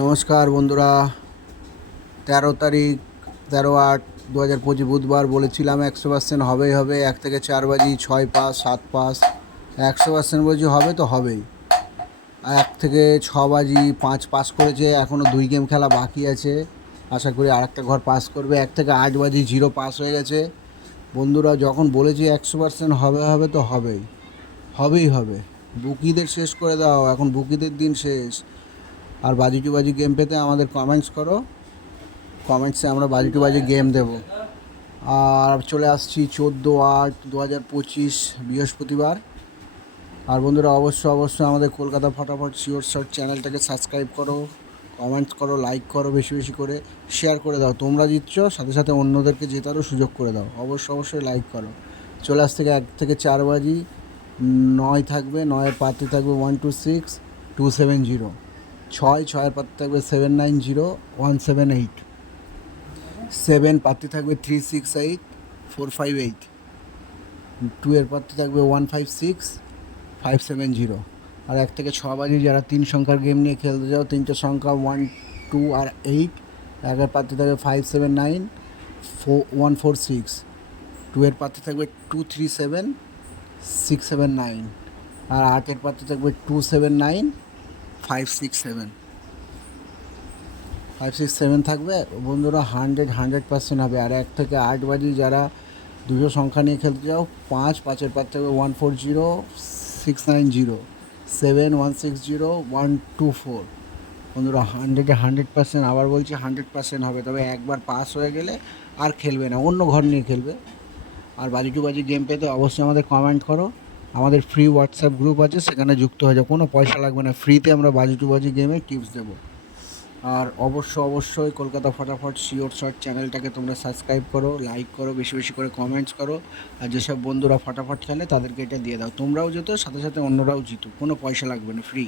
নমস্কার বন্ধুরা। 13 তারিখ 13/8/2025 বুধবার বলেছিলাম 100% হবেই হবে। 1 থেকে 4 বাজি 6 পাস 7 পাস 100% বলছি হবে তো হবেই। 1 থেকে 6 বাজি 5 পাস করেছে, এখনও 2 গেম খেলা বাকি আছে। আশা করি আরেকটা ঘর পাস করবে। 1 থেকে 8 বাজি 0 পাস হয়ে গেছে। বন্ধুরা যখন বলেছি 100% হবে হবে তো হবেই, হবেই হবে। বুকিদের শেষ করে দাও, এখন বুকিদের দিন শেষ। আর বাজি টু বাজি গেম পেতে আমাদের কমেন্টস করো, কমেন্টসে আমরা বাজি টু বাজি গেম দেবো। আর চলে আসছি 14/8/2025 বৃহস্পতিবার। আর বন্ধুরা অবশ্যই আমাদের কলকাতা ফটাফট শিওর শট চ্যানেলটাকে সাবস্ক্রাইব করো, কমেন্টস করো, লাইক করো, বেশি বেশি করে শেয়ার করে দাও। তোমরা জিতছো, সাথে সাথে অন্যদেরকে জেতারও সুযোগ করে দাও। অবশ্যই লাইক করো। চলে আসছে 1 থেকে 4 বাজি 9 থাকবে, 9-এর পাত্রে থাকবে 126270। 6-এর পাত্রে থাকবে 790178। 7 পাত্রে থাকবে 368458। 2-এর পাত্রে থাকবে 156570। আর 1 থেকে 6 বাজি যারা 3 সংখ্যার গেম নিয়ে খেলতে যাও, 3টে সংখ্যা 1, 2 আর 8। 1-এর পাত্রে থাকবে 579146। 2-এর পাত্রে থাকবে 237679। আর 8-এর পাত্রে থাকবে 279567। 567 থাকবে বন্ধুরা। 100% হবে। আর 1 থেকে 8 বাজি যারা 2 সংখ্যা নিয়ে খেলতে চাও, 5-এর পাত্রে থাকবে 140690। 7160 124। বন্ধুরা 100% আবার বলছি 100% হবে। তবে একবার পাস হয়ে গেলে আর খেলবে না, অন্য ঘর নিয়ে খেলবে। আর বাজি টু বাজি গেম পেতে অবশ্যই আমাদের কমেন্ট করো। আমাদের ফ্রি হোয়াটসঅ্যাপ গ্রুপ আছে, সেখানে যুক্ত হয়ে যাও, কোনো পয়সা লাগবে না। ফ্রিতে আমরা বাজি টু বাজি গেমের টিপস দেবো। আর অবশ্যই কলকাতা ফটাফট শিওর শট চ্যানেলটাকে তোমরা সাবস্ক্রাইব করো, লাইক করো, বেশি বেশি করে কমেন্টস করো। আর যেসব বন্ধুরা ফটাফট খেলে তাদেরকে এটা দিয়ে দাও। তোমরাও যেত, সাথে সাথে অন্যরাও জিতো, কোনো পয়সা লাগবে না, ফ্রি।